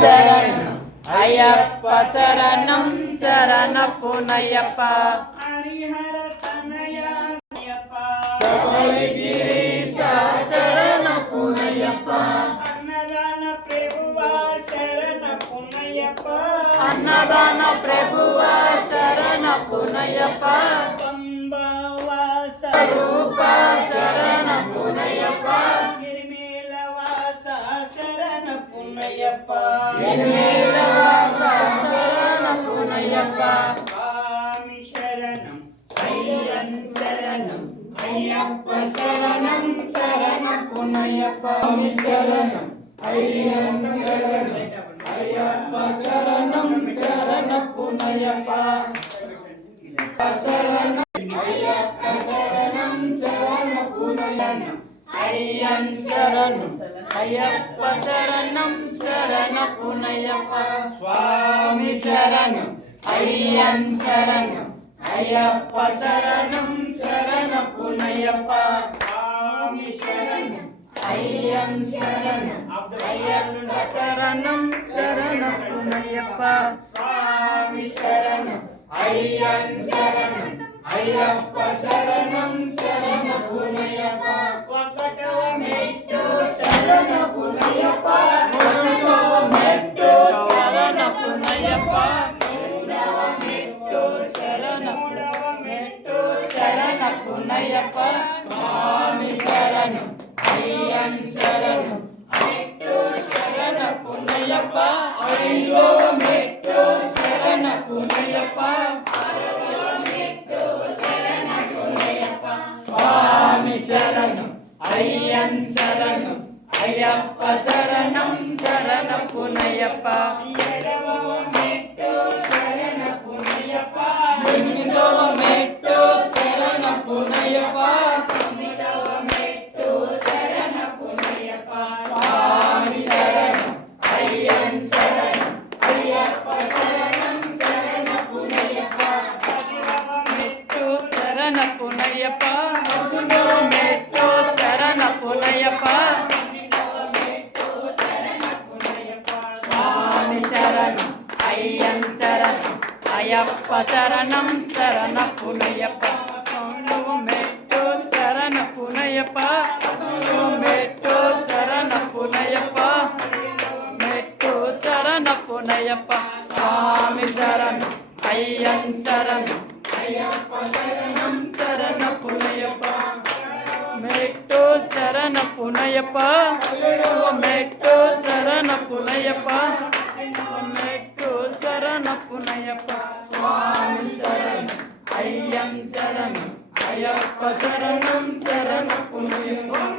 சரணம் ஐயப்ப சரணம் சரண புனையப்பா ஹரிஹர தனயா சபரி கிரீச சரண புனையப்பா அன்னதான பிரபுவா சரண புனையப்பா அன்னதான பிரபுவா சரண புனையப்பா పునయ్యప్ప శరణపునయ్యప్ప స్వామి శరణం. అయ్యన్ శరణం. అయ్యప్ప శరణం. శరణ. పునయ్యప్ప శరణం. అయ్యప్ప శరణం. అయ్యప్ప శరణం. శరణపునయ్యప్ప శరణం. అయ్యప్ప శరణం. శరణపునయ్యప్ప అయ్యన్ శరణం. అయ్యప్ప శరణం శరణ పునయప్ప స్వామి శరణం అయ్యం శరణం. అయ్యప్ప శరణం శరణ పునయప్ప స్వామి శరణం అయ్యం శరణం. అయ్యప్ప శరణం శరణ పునయప్ప స్వామి శరణం అయ్యం శరణం. అయ్యప్ప శరణం శరణ శరణపునయ్యప్ప. உன்னையப்ப சுவாமி சரணம் ஐயன் சரணம் எட்டு சரண புன்னையப்பா ஐயோ எட்டு சரண புன்னையப்பா சுவாமி சரணம் ஐயன் சரணம் ஐயப்ப சரணம் சரண புனையப்பா శరణపునయ్యప్ప పదమూడవ స్వామి శరణం అయ్యన్ శరణం అయ్యప్ప శరణం శరణపునయ్యప్ప పదమూడవ మెట్టు శరణపునయ్యప్ప పదమూడవ మెట్టు శరణపునయ్యప్ప మెట్టు స్వామి శరణం అయ్యం శరణం మెట్టు శరణపునయ్యప్ప మెట్టు శరణపునయ్యప్ప మెట్టు శరణపునయ్యప్ప స్వామి శరణం అయ్యం శరణం అయ్యప్ప శరణం శరణపునయ్యప్ప